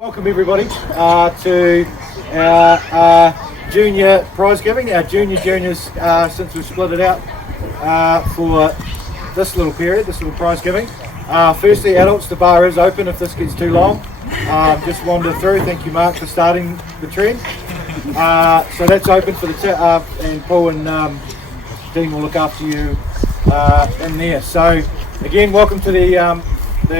Welcome everybody to our junior prize giving, our juniors since we've split it out for this little period, this little prize giving. Firstly, adults, the bar is open if this gets too long. Just wander through. Thank you, Mark, for starting the trend. So that's open for the and Paul and Dean will look after you in there. So again, welcome to the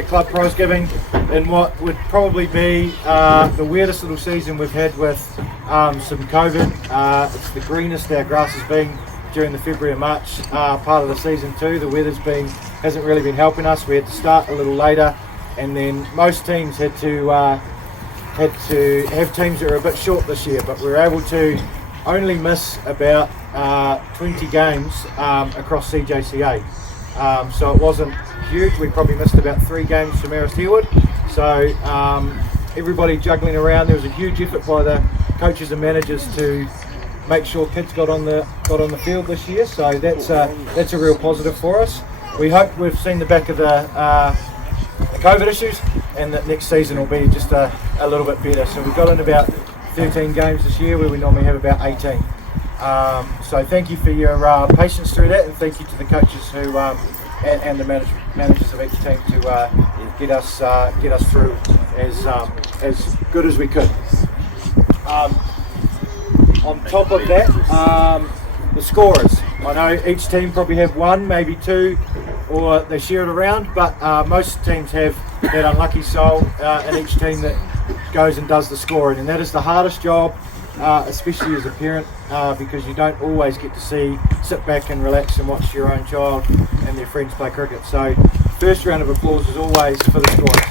club prize giving in what would probably be the weirdest little season we've had with some COVID. It's the greenest our grass has been during the February and March part of the season too. The weather's hasn't really been helping us. We had to start a little later, and then most teams had to have teams that were a bit short this year, but we were able to only miss about 20 games across CJCA. So it wasn't huge. We probably missed about 3 games from Marist Harewood. So everybody juggling around. There was a huge effort by the coaches and managers to make sure kids got on the field this year. So that's a real positive for us. We hope we've seen the back of the COVID issues, and that next season will be just a little bit better. So we've got in about 13 games this year, where we normally have about 18. So thank you for your patience through that, and thank you to the coaches who and the managers of each team to get us through as good as we could. On top of that, the scorers. I know each team probably have 1, maybe 2, or they share it around, but most teams have that unlucky soul in each team that goes and does the scoring, and that is the hardest job, especially as a parent, because you don't always get to sit back and relax and watch your own child and their friends play cricket. So first round of applause is always for the scorers.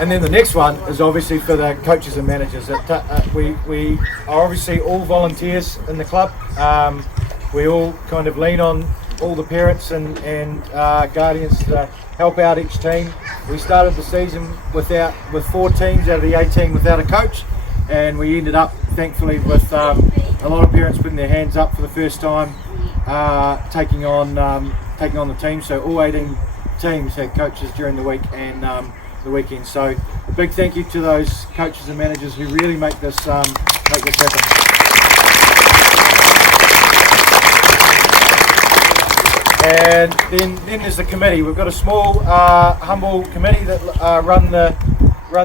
And then the next one is obviously for the coaches and managers. We are obviously all volunteers in the club. We all kind of lean on all the parents and guardians to help out each team. We started the season with 4 teams out of the 18 without a coach, and we ended up thankfully with a lot of parents putting their hands up for the first time, taking on the team. So all 18 teams had coaches during the week and the weekend. So a big thank you to those coaches and managers who really make this happen. And then there's the committee. We've got a small, humble committee that run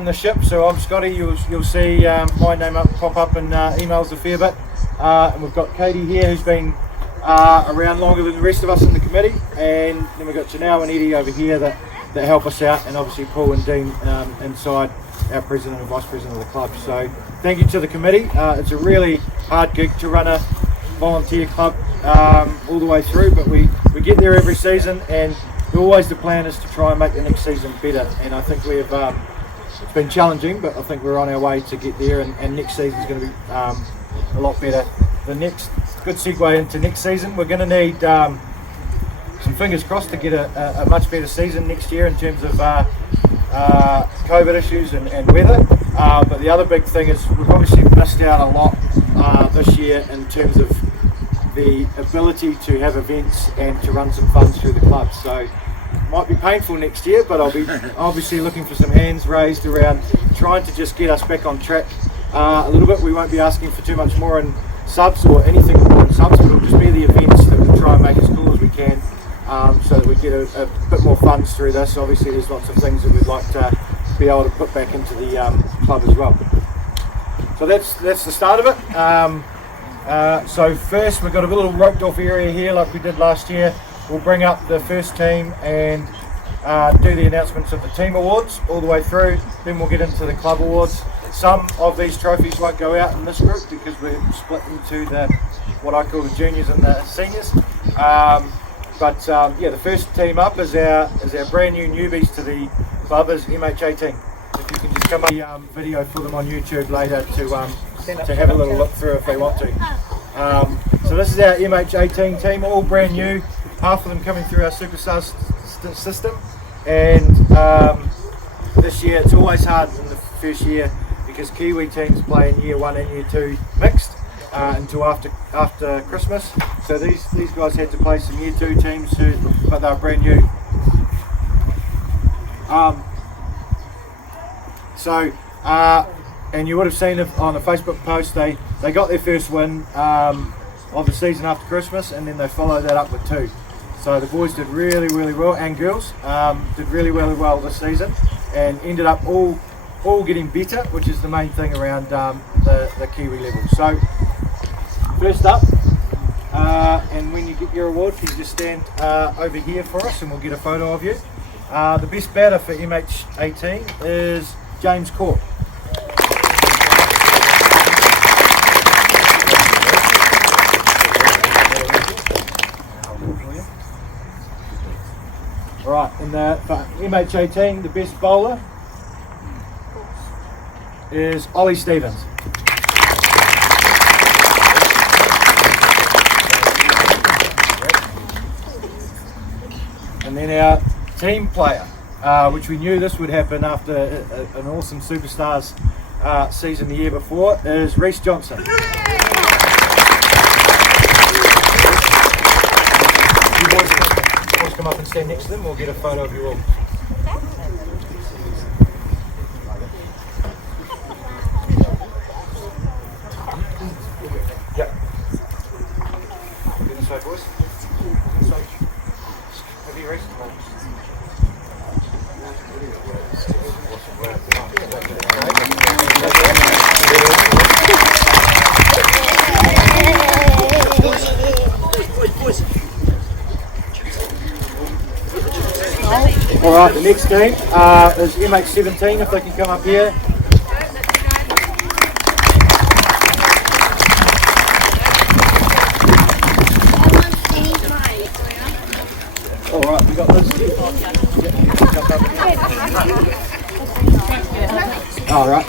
the ship. So I'm Scotty. You'll see my name pop up in emails a fair bit. And we've got Katie here, who's been around longer than the rest of us in the committee. And then we've got Janelle and Eddie over here that help us out, and obviously Paul and Dean inside, our president and vice president of the club. So thank you to the committee. It's a really hard gig to run a volunteer club all the way through, but we get there every season, and always the plan is to try and make the next season better. And I think we've it's been challenging, but I think we're on our way to get there, and next season's going to be a lot better. The next good segue into next season, we're going to need some fingers crossed to get a much better season next year in terms of COVID issues and weather. But the other big thing is we've obviously missed out a lot this year in terms of the ability to have events and to run some funds through the club. So it might be painful next year, but I'll be obviously looking for some hands raised around trying to just get us back on track a little bit. We won't be asking for too much more in subs or anything more in subs, but it'll just be the events that we'll try and make as cool as we can. So that we get a bit more funds through this. Obviously there's lots of things that we'd like to be able to put back into the club as well. So that's the start of it. So first we've got a little roped off area here like we did last year. We'll bring up the first team and do the announcements of the team awards all the way through. Then we'll get into the club awards. Some of these trophies won't go out in this group because we're split into what I call the juniors and the seniors. But the first team up is our brand new newbies to the club is Mh18. If you can just come up the video for them on YouTube later to have a little look through if they want to. So this is our Mh18 team, all brand new. Half of them coming through our Superstars system, and this year it's always hard in the first year because Kiwi teams play in year 1 and year 2 mixed. until after Christmas. So these guys had to play some Year 2 teams, but they were brand new. And you would have seen it on the Facebook post, they got their first win of the season after Christmas, and then they followed that up with 2. So the boys did really, really well, and girls did really, really well this season, and ended up all getting better, which is the main thing around the Kiwi level. So first up, and when you get your award, you just stand over here for us, and we'll get a photo of you. The best batter for Mh18 is James Court. Right, and for Mh18, the best bowler is Ollie Stevens. And then our team player, which we knew this would happen after an awesome Superstars season the year before, is Reece Johnson. Come up and stand next to them, we'll get a photo of you all. Yep. Get this way, boys. Have you raced? Alright, the next team is Mh17, if they can come up here. Alright, we got Liz. Alright.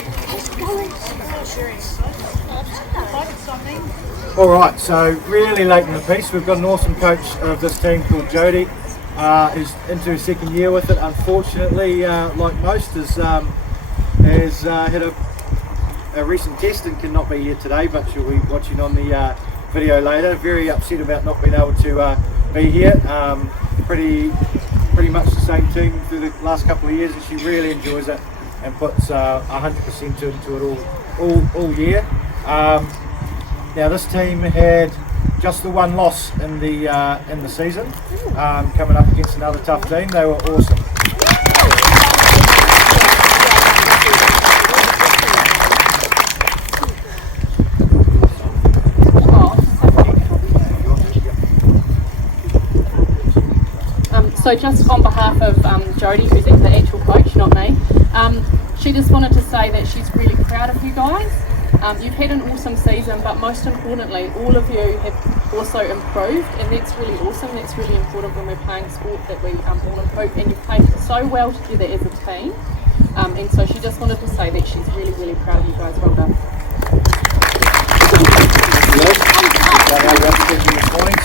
Alright, so really late in the piece, we've got an awesome coach of this team called Jody. Is into his second year with it. Unfortunately, like most, has had a recent test and cannot be here today, but she'll be watching on the video later. Very upset about not being able to be here. Pretty much the same team through the last couple of years, and she really enjoys it and puts 100% into it all year. Now this team had just the one loss in the season, coming up against another tough team. They were awesome. So just on behalf of Jodie, who's the actual coach, not me, she just wanted to say that she's really proud of you guys. You've had an awesome season, but most importantly, all of you have also improved, and that's really awesome. That's really important when we're playing sport, that we all improve, and you've played so well together as a team. And so she just wanted to say that she's really, really proud of you guys. Well done.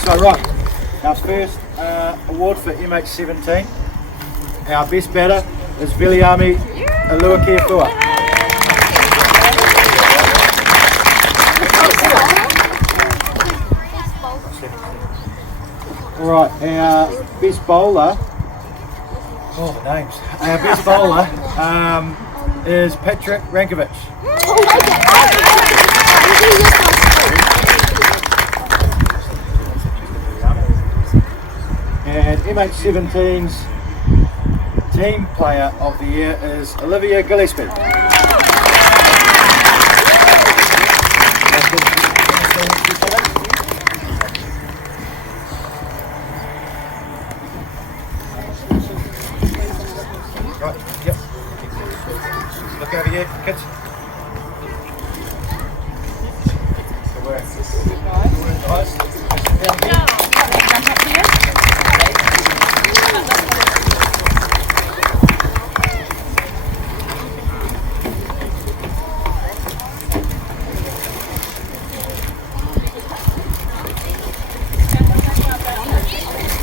So right, our first award for Mh17. Our best batter is Viliami Aluakiafua. Alright, our best bowler, the names. Our best bowler is Patrick Rankovic. And Mh17's team player of the year is Olivia Gillespie. Right, yep. Look over here, kids. So we're guys.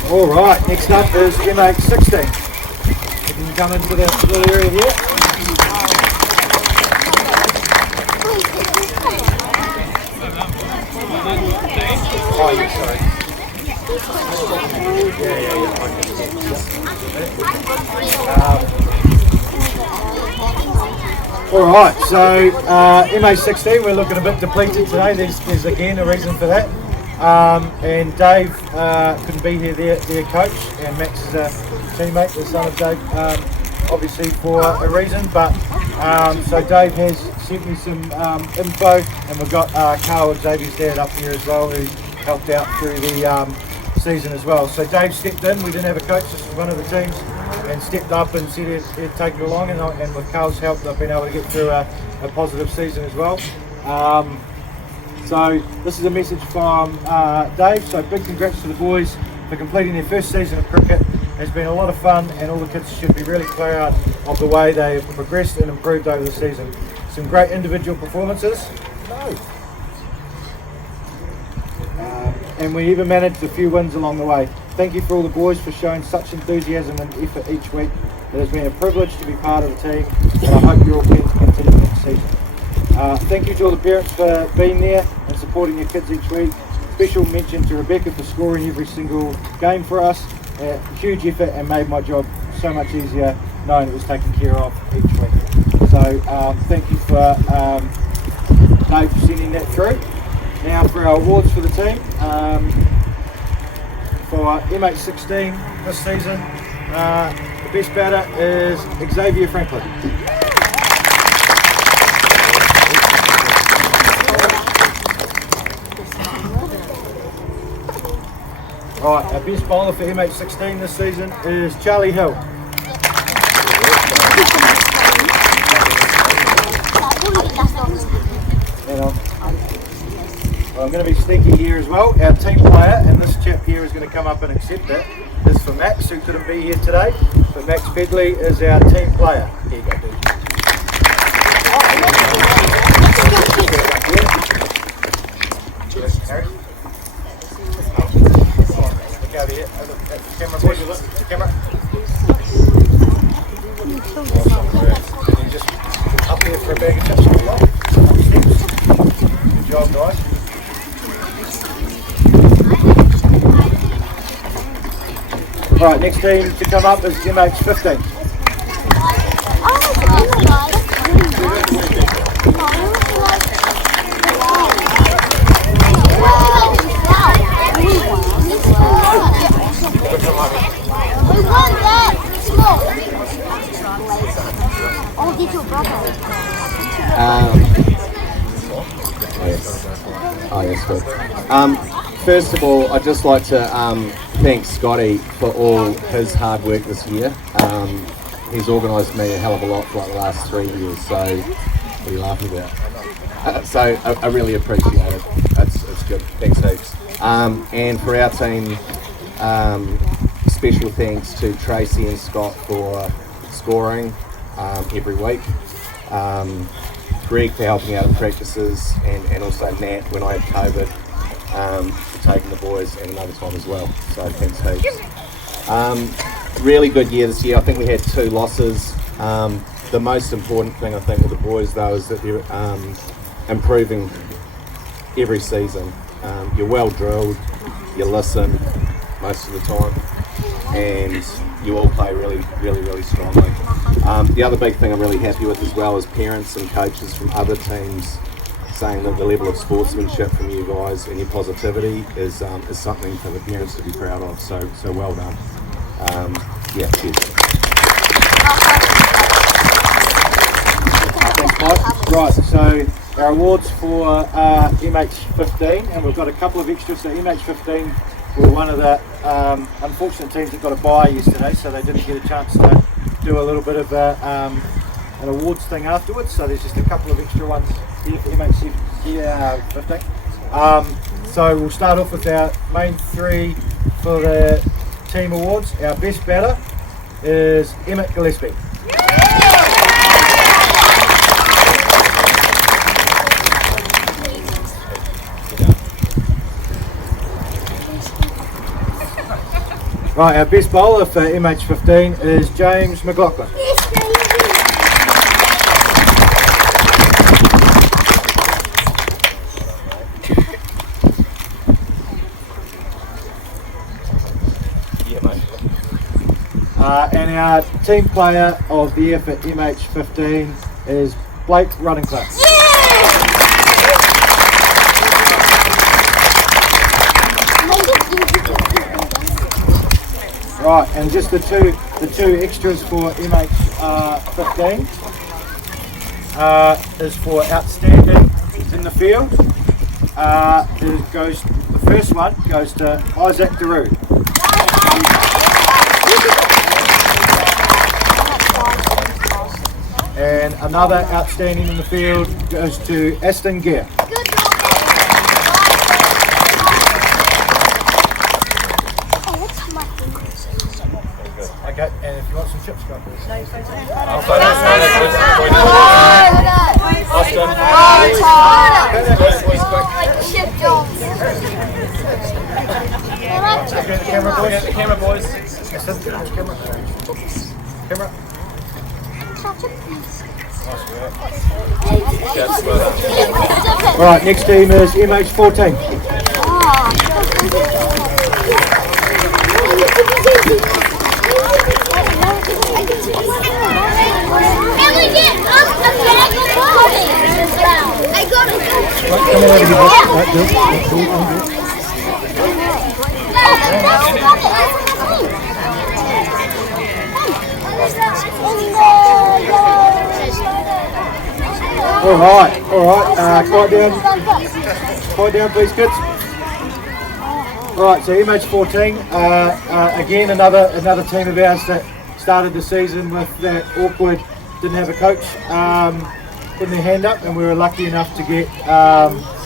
All right, next up is Mh16. You can come into the little area here. Oh, yeah, sorry. Alright, so Mh18, we're looking a bit depleted today. There's again a reason for that. And Dave couldn't be here, their coach, and Max is a teammate, the son of Dave, obviously for a reason. But so Dave has sent me some info, and we've got Carl, Xavier's dad, up here as well, who's helped out through the season as well. So Dave stepped in. We didn't have a coach, this was one of the teams, and stepped up and said he'd take it along, and with Carl's help I've been able to get through a positive season as well. So this is a message from Dave. So big congrats to the boys for completing their first season of cricket. It's been a lot of fun, and all the kids should be really proud of the way they have progressed and improved over the season. Some great individual performances. And we even managed a few wins along the way. Thank you for all the boys for showing such enthusiasm and effort each week. It has been a privilege to be part of the team, and I hope you're all keen to continue next season. Thank you to all the parents for being there and supporting your kids each week. Special mention to Rebecca for scoring every single game for us. Huge effort and made my job so much easier knowing it was taken care of each week. So thank you for Dave for sending that through. Now for our awards for the team. For Mh18 this season, the best batter is Xavier Franklin. Right, our best bowler for Mh18 this season is Charlie Hill. Well, I'm going to be sneaky here as well. Our team player, and this chap here is going to come up and accept it, is for Max, who couldn't be here today. So Max Bedley is our team player. Here you go, dude. Harry? Look over here. Camera, boys. Look at the camera. And then just up there for a bag of chips. Good job, guys. Right, next team to come up is Mh15. First of all, I'd just like to thank Scotty for all his hard work this year. He's organised me a hell of a lot for like the last 3 years, so what are you laughing about? So I really appreciate it. It's good. Thanks heaps. And for our team, special thanks to Tracy and Scott for scoring every week. Greg for helping out in practices, and also Nat when I had COVID, for taking the boys, and another time as well. So thanks heaps. Really good year this year. I think we had 2 losses. The most important thing I think with the boys though is that they're improving every season. You're well drilled, you listen most of the time, and you all play really strongly. The other big thing I'm really happy with as well is parents and coaches from other teams saying that the level of sportsmanship from you guys and your positivity is something for the parents to be proud of. So well done. Yeah, cheers. Thanks, Mike. Right, so our awards for Mh15, and we've got a couple of extras. So Mh15 were one of the unfortunate teams that got a bye yesterday, so they didn't get a chance to do a little bit of an awards thing afterwards. So there's just a couple of extra ones here for Mh15. So we'll start off with our main 3 for the team awards. Our best batter is Emmett Gillespie. Right, our best bowler for Mh15 is James McLaughlin. And our team player of the year for Mh18 is Blake Ruddingcliffe. Right, and just the two extras for Mh15 is for outstanding in the field. The first one goes to Isaac Daru. And another outstanding in the field goes to Aston Gear. Okay, and if you want some chips, go. The camera, boys. Camera. Right, next team is Mh14. All right. Quiet down, please, kids. All right, so Mh14, again another team of ours that started the season with that awkward, didn't have a coach in their hand up, and we were lucky enough to get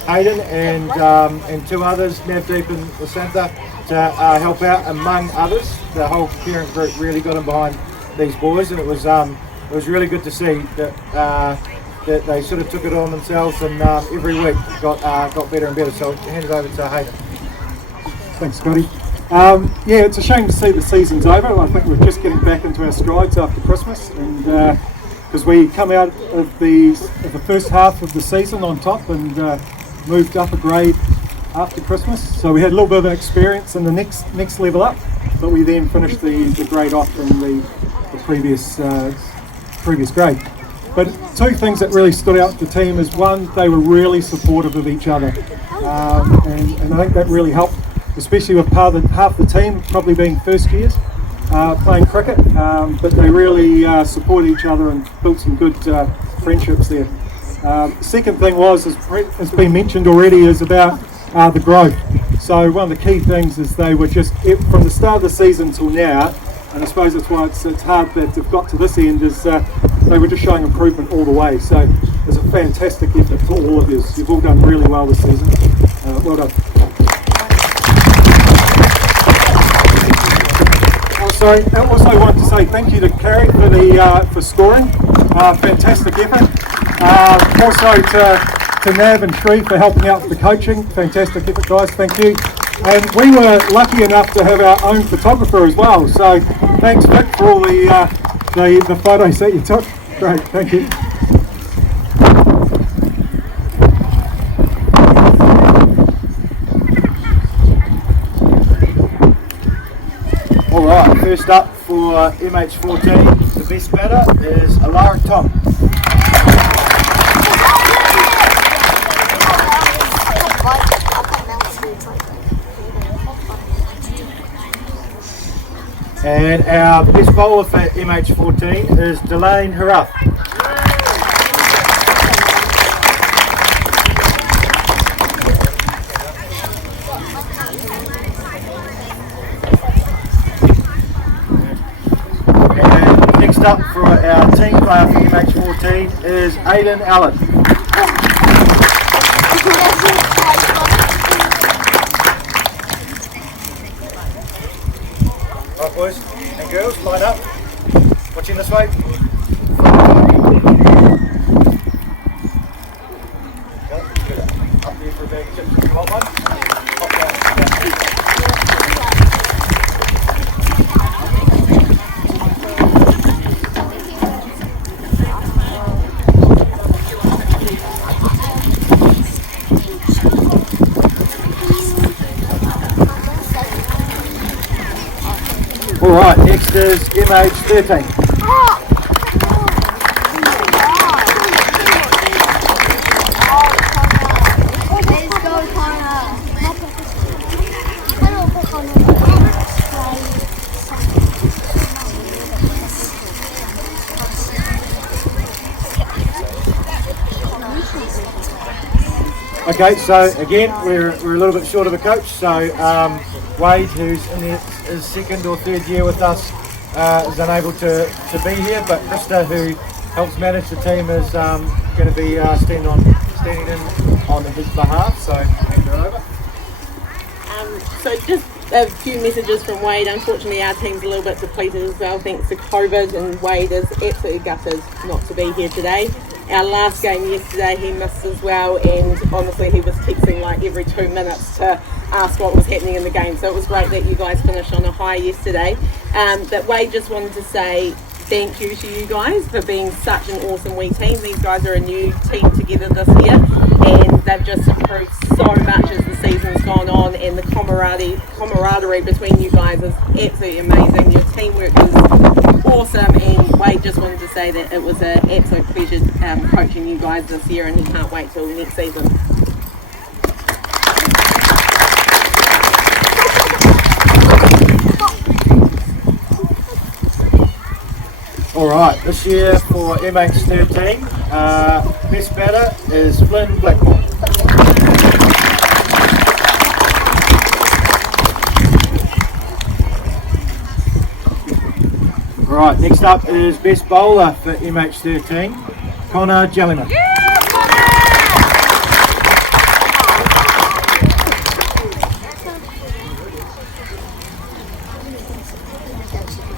Aiden and two others, Navdeep and Lasantha, to help out, among others. The whole parent group really got in behind these boys, and it was really good to see that they sort of took it on themselves, and every week got better and better. So I'll hand it over to Hayden. Thanks, Scotty. Yeah, it's a shame to see the season's over. I think we're just getting back into our strides after Christmas, and because we come out of the first half of the season on top and moved up a grade after Christmas. So we had a little bit of an experience in the next level up, but we then finished the grade off in the previous grade. But two things that really stood out to the team is, one, they were really supportive of each other, and I think that really helped, especially with half the team probably being first years playing cricket, but they really supported each other and built some good friendships there. Second thing was, as been mentioned already, is about the growth. So one of the key things is they were just, from the start of the season till now, and I suppose that's why it's hard that they've got to this end, is they were just showing improvement all the way. So it's a fantastic effort to all of you. You've all done really well this season. Well done. Sorry, I also want to say thank you to Carrie for scoring. Fantastic effort. Also to Nav and Shree for helping out with the coaching. Fantastic effort, guys. Thank you. And we were lucky enough to have our own photographer as well. So thanks, Vic, for all the photos that you took. Great, thank you. All right, first up for Mh14, the best batter is Alara Tom. And our best bowler for Mh14 is Delane Harath. And next up for our team player for Mh14 is Aiden Allen. Right, boys and girls, line up. Watching this way. Up there for a bag of chips. Come on, one. Pop down. All right, next is Mh18. Okay, so again, we're a little bit short of a coach. So Wade, who's in his second or third year with us, is unable to be here. But Krista, who helps manage the team, is going to be standing in on his behalf. So hand her over. So just a few messages from Wade. Unfortunately, our team's a little bit depleted as well thanks to COVID, and Wade is absolutely gutted not to be here today. Our last game yesterday he missed as well, and honestly he was texting like every 2 minutes to ask what was happening in the game, so it was great that you guys finished on a high yesterday. But Wade just wanted to say thank you to you guys for being such an awesome wee team. These guys are a new team together this year, and they've just improved so much as the season's gone on, and the camaraderie between you guys is absolutely amazing. Your teamwork is awesome, and Wade just wanted to say that it was an absolute pleasure coaching you guys this year, and he can't wait till next season. All right, this year for Mh18, best batter is Flynn Blackmore. All right, next up is best bowler for Mh13, Connor Gellinger.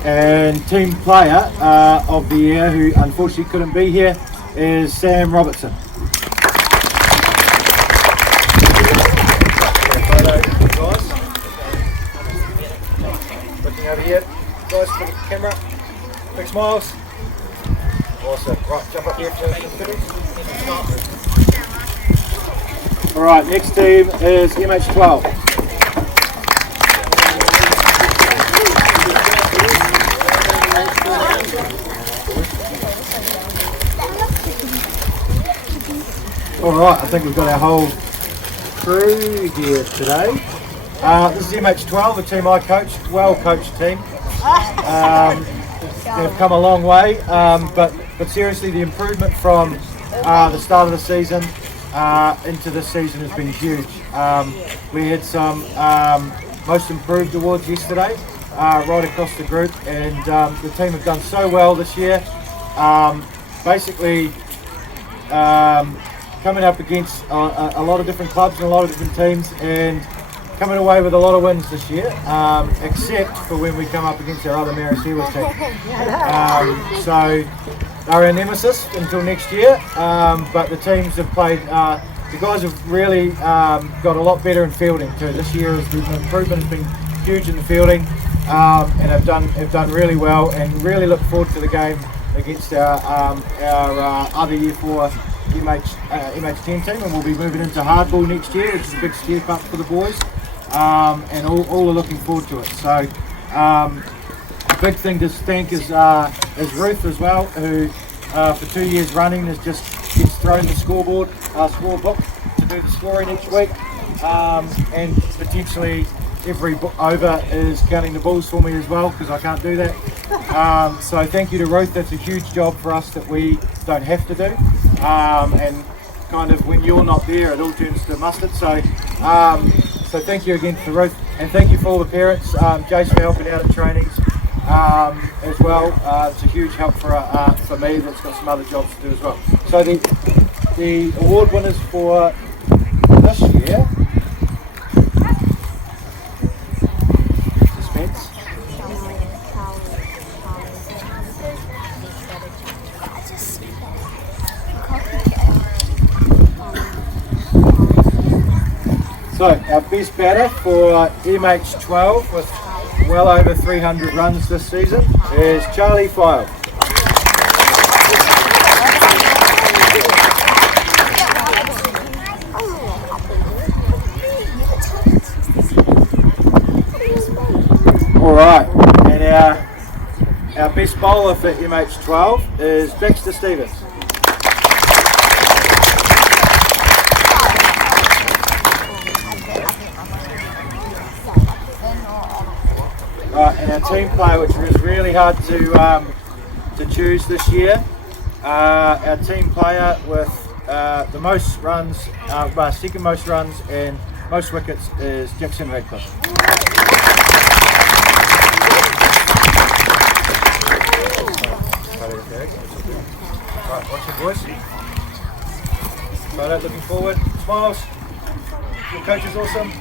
And team player of the year, who unfortunately couldn't be here, is Sam Robertson. Photo, guys. Looking over here, guys, for the camera. Big smiles. Awesome. Right, jump up here for the finish. All right, next team is Mh12. Alright, I think we've got our whole crew here today. This is Mh12, the team I coach, well coached team. They've come a long way, but seriously the improvement from the start of the season into this season has been huge. We had some most improved awards yesterday, right across the group, and the team have done so well this year. Basically, coming up against a lot of different clubs and a lot of different teams, and coming away with a lot of wins this year, except for when we come up against our other Marist team. So they're our nemesis until next year, but the teams have played, the guys have really got a lot better in fielding too. This year the improvement has been huge in the fielding, and have done really well, and really look forward to the game against our other year 4 Mh10 team, and we'll be moving into hardball next year, which is a big step up for the boys, and all are looking forward to it. So a big thing to thank is Ruth as well, who for 2 years running gets thrown the scorebook to do the scoring each week, and potentially every over is counting the balls for me as well, because I can't do that. So thank you to Ruth. That's a huge job for us that we don't have to do, and kind of when you're not there it all turns to mustard. So thank you again to Ruth, and thank you for all the parents. Jace for helping out at trainings as well. It's a huge help for me that's got some other jobs to do as well. So the award winners for this year, so our best batter for Mh12 with well over 300 runs this season is Charlie File. Alright, and our our best bowler for Mh18 is Dexter Stevens. And our team player, which was really hard to choose this year, our team player with the most runs, second most runs and most wickets is Jackson Radcliffe. Right, watch your voice. Photo, looking forward. Smiles. Your coach is awesome.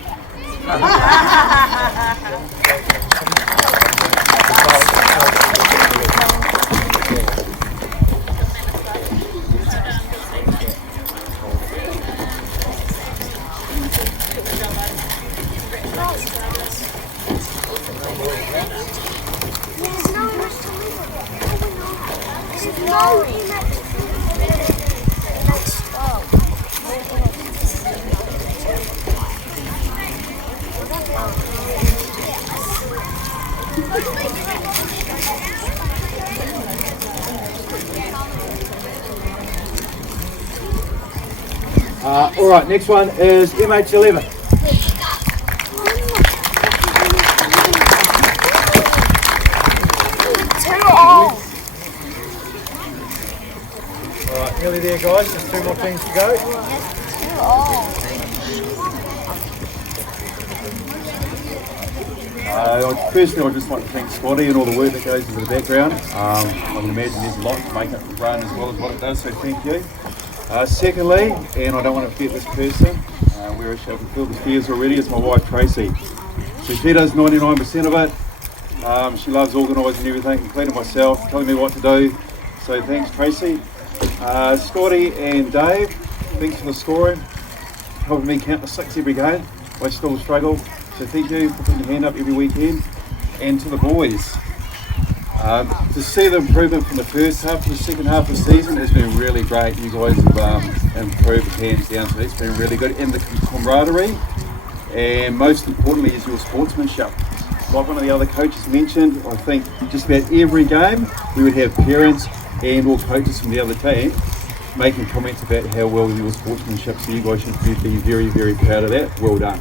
All right, next one is Mh11. All right, nearly there, guys. There's 2 more teams to go. Personally, I just want to thank Scotty and all the work that goes into the background. I can imagine there's a lot to make it run as well as what it does, so thank you. Secondly, and I don't want to forget this person, where I can feel the tears already, is my wife Tracy. So she does 99% of it. She loves organising everything, including myself, telling me what to do. So thanks Tracy. Scotty and Dave, thanks for the scoring, helping me count the 6 every game. I still struggle, so thank you for putting your hand up every weekend. And to the boys, to see the improvement from the first half to the second half of the season has been really great. You guys have improved hands down, so it's been really good. And the camaraderie, and most importantly is your sportsmanship. Like one of the other coaches mentioned, I think just about every game we would have parents and or coaches from the other team making comments about how well your sportsmanship, so you guys should be very, very proud of that. Well done.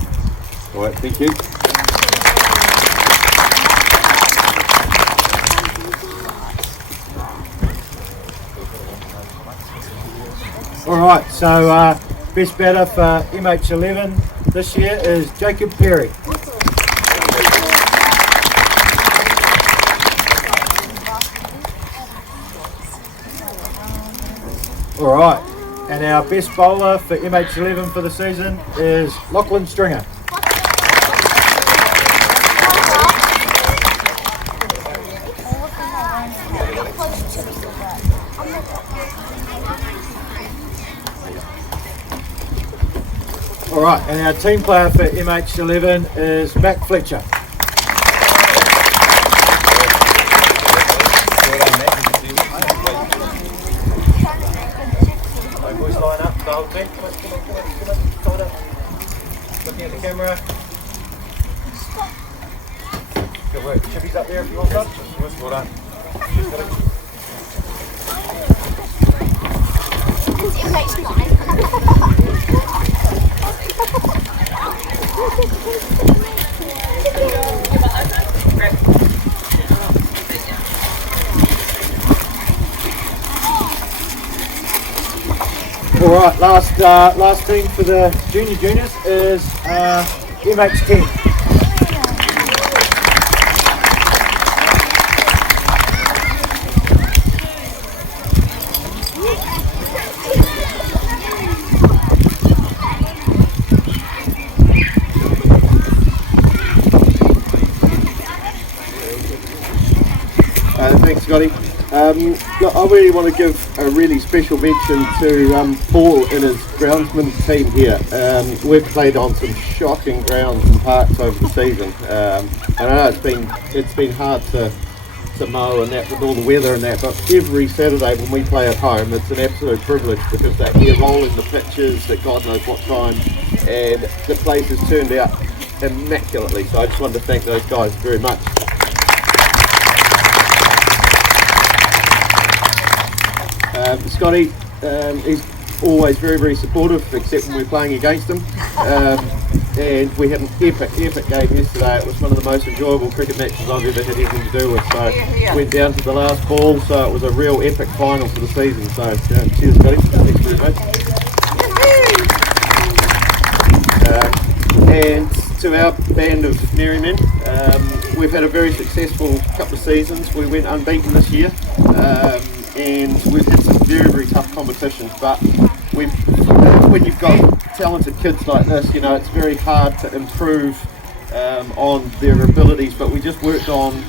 All right, thank you. All right, so best batter for Mh11 this year is Jacob Perry. All right, and our best bowler for Mh11 for the season is Lachlan Stringer. All right, and our team player for Mh11 is Matt Fletcher. Boys line up, the whole team. Come on, hold up. Looking at the camera. Good work. Chippy's up there if you want some. Well done. All right, last team for the juniors is Mh10. Thanks, Scotty. Look, I really want to give a really special mention to Paul and his groundsman team here. We've played on some shocking grounds and parks over the season. I know it's been hard to mow and that with all the weather and that, but every Saturday when we play at home, it's an absolute privilege because they're here rolling the pitches at God knows what time, and the place has turned out immaculately. So I just wanted to thank those guys very much. Scotty, he's always very, very supportive, except when we're playing against him. And we had an epic game yesterday. It was one of the most enjoyable cricket matches I've ever had anything to do with. So went down to the last ball, so it was a real epic final for the season. So cheers, Scotty. Thanks very much. And to our band of merrymen, we've had a very successful couple of seasons. We went unbeaten this year, and we've had some very, very tough competitions. But when you've got talented kids like this, you know, it's very hard to improve on their abilities. But we just worked on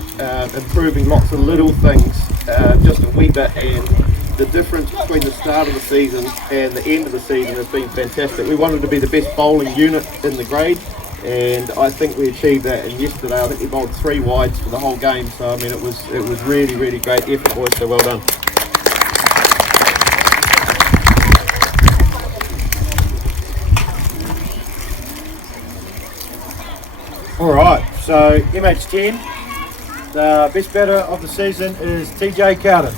improving lots of little things, just a wee bit, and the difference between the start of the season and the end of the season has been fantastic. We wanted to be the best bowling unit in the grade, and I think we achieved that. And yesterday, I think we bowled 3 wides for the whole game. So I mean, it was really, really great effort, boys. So well done. All right, so Mh18, the best batter of the season is TJ Cowden.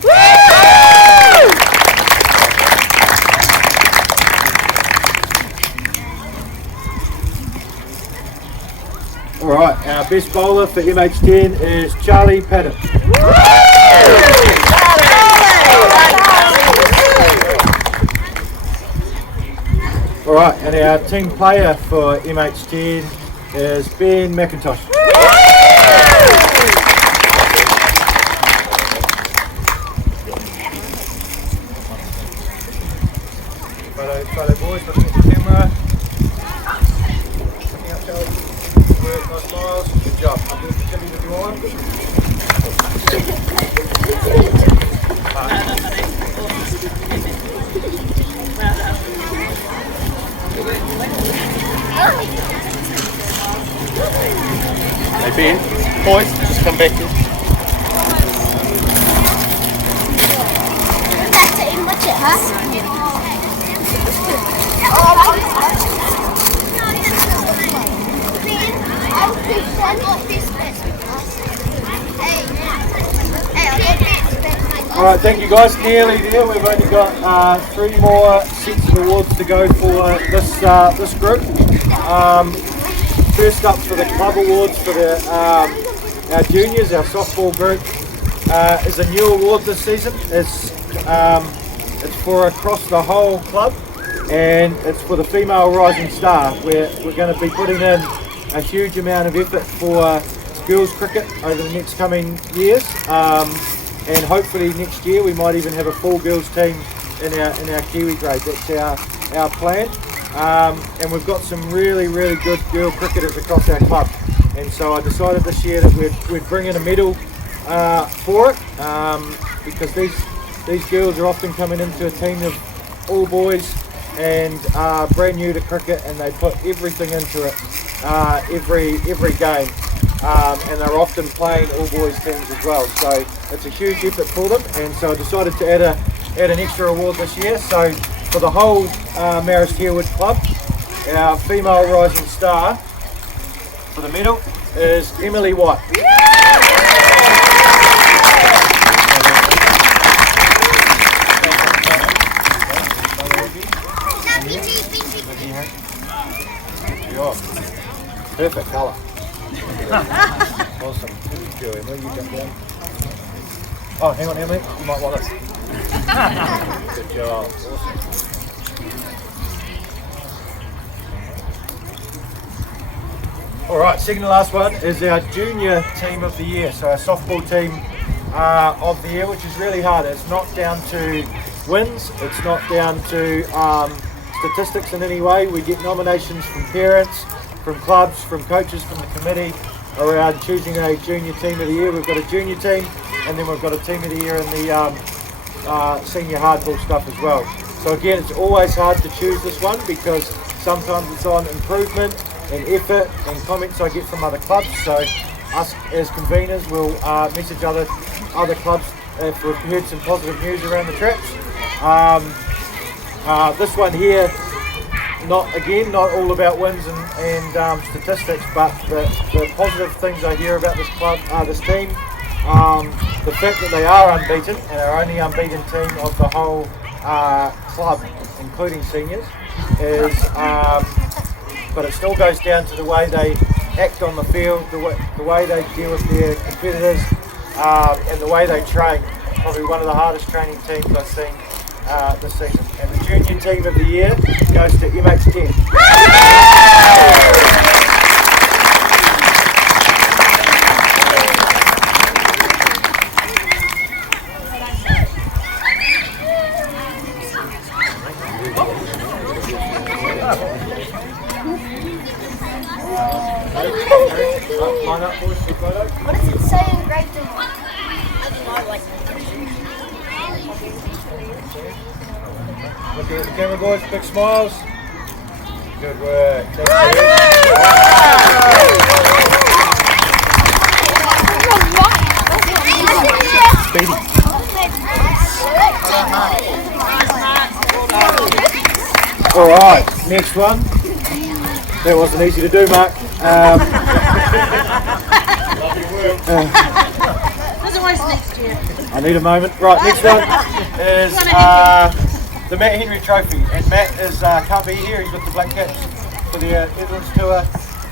All right, our best bowler for Mh10 is Charlie Patton. All right, and our team player for Mh10 is Ben McIntosh. Photo boys, looking at the camera. Looking up, Charlie. Work, nice smiles. Good job. I'll do the chili if you want. Hey Ben, boys, just come back here. Alright, thank you guys. Nearly there. We've only got 3 more sets of awards to go for this group. First up for the club awards for our juniors, our softball group, is a new award this season. It's for across the whole club, and it's for the female rising star. We're going to be putting in a huge amount of effort for girls cricket over the next coming years, and hopefully next year we might even have a full girls team in our Kiwi grade. That's our plan. And we've got some really, really good girl cricketers across our club, and so I decided this year that we'd bring in a medal for it, because these girls are often coming into a team of all boys and are brand new to cricket, and they put everything into it every game, and they're often playing all boys teams as well, so it's a huge effort for them. And so I decided to add an extra award this year. So for the whole Marist Harewood club, our female rising star for the medal is Emily White. Perfect colour. Awesome. Good girl, Emily. You jump down. Oh, hang on, Emily. You might want this. Good job. Awesome. All right, second to last one is our junior team of the year. So our softball team of the year, which is really hard. It's not down to wins. It's not down to statistics in any way. We get nominations from parents, from clubs, from coaches, from the committee around choosing a junior team of the year. We've got a junior team, and then we've got a team of the year in the senior hardball stuff as well. So again, it's always hard to choose this one because sometimes it's on improvement and effort and comments I get from other clubs. So us as conveners will message other clubs if we've heard some positive news around the traps. This one here, not all about wins and statistics, but the positive things I hear about this club, this team, the fact that they are unbeaten and are only unbeaten team of the whole club, including seniors, is but it still goes down to the way they act on the field, the way they deal with their competitors, and the way they train. Probably one of the hardest training teams I've seen this season. And the junior team of the year goes to Mh18. What does it say in grade 1? Look at the camera, boys. Big smiles. Good work. All right, next one. That wasn't easy to do, Mark. I need a moment. Right, next one is the Mh18 Trophy, and Matt can't be here. He's got the Black Caps for the Edlands tour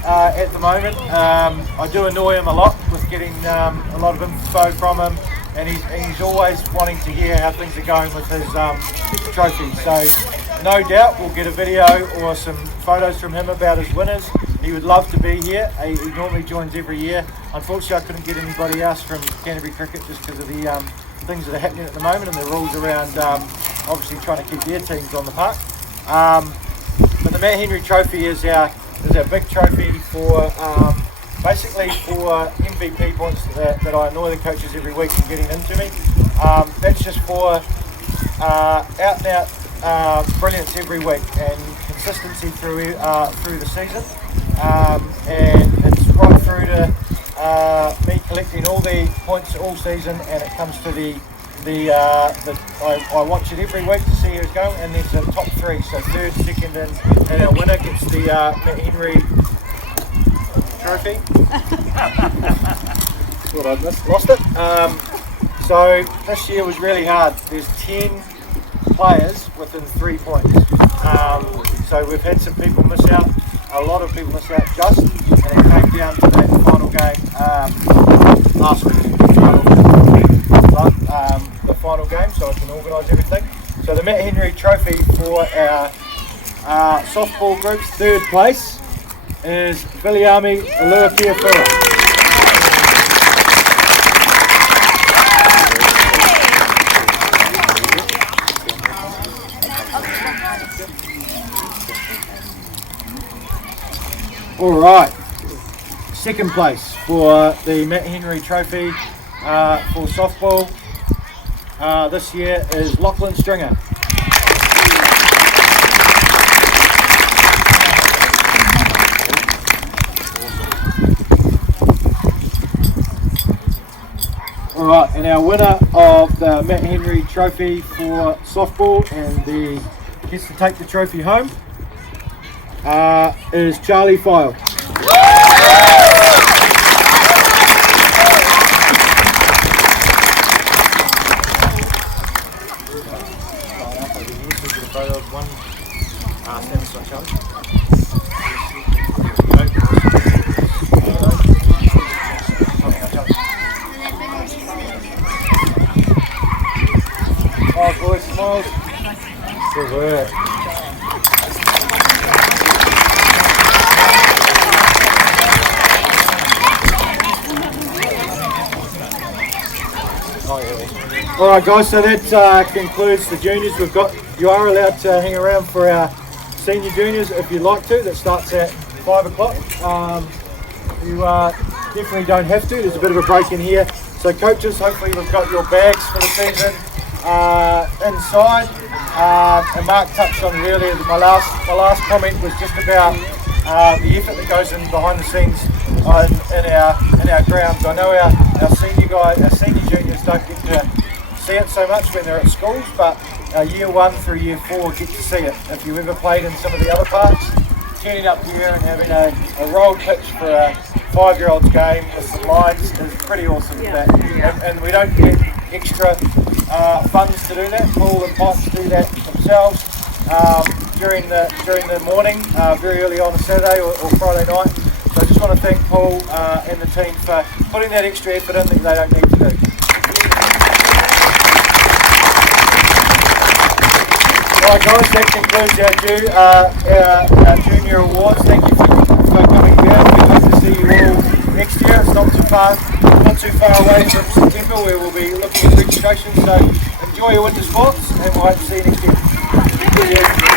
at the moment. I do annoy him a lot with getting a lot of info from him, and he's always wanting to hear how things are going with his trophy. So no doubt we'll get a video or some photos from him about his winners. He would love to be here. He normally joins every year. Unfortunately, I couldn't get anybody else from Canterbury Cricket just because of the things that are happening at the moment and the rules around obviously trying to keep their teams on the park. But the Mh18 Trophy is our big trophy for basically for MVP points that I annoy the coaches every week in getting into me. That's just for out and out brilliance every week and consistency through the season. And it's right through to me collecting all the points all season, and it comes to I watch it every week to see who's going, and there's a top three, so third, second, and our winner gets the Mh18 Trophy. Thought I'd lost it. So this year was really hard. There's 10 players within 3 points. So we've had some people miss out. A lot of people miss out just, and it came down to that final game last week. The final game, so I can organise everything. So the Mh18 Trophy for our softball group's third place is Viliami Aluapiafura. All right, second place for the Mh18 Trophy for softball this year is Lachlan Stringer. All right, and our winner of the Mh18 Trophy for softball and gets to take the trophy home is Charlie File. Oh, boys, smiles. Good work. Alright guys, so that concludes the juniors. You are allowed to hang around for our senior juniors if you'd like to. That starts at 5 o'clock. You definitely don't have to. There's a bit of a break in here. So coaches, hopefully we've got your bags for the season inside. And Mark touched on it earlier. My last comment was just about the effort that goes in behind the scenes in our grounds. I know our senior juniors don't get to see it so much when they're at schools, but year 1 through year 4 get to see it. If you ever played in some of the other parks, turning up here and having a rolled pitch for a 5-year-old's game with some lines is pretty awesome. And we don't get extra funds to do that. Paul and Pipes do that themselves during the morning, very early on a Saturday or Friday night. So I just want to thank Paul and the team for putting that extra effort in that they don't need to do. Alright guys, that concludes our junior awards. Thank you for coming here. We hope to see you all next year. It's not too far away from September where we'll be looking at registration. So enjoy your winter sports and we'll hope to see you next year.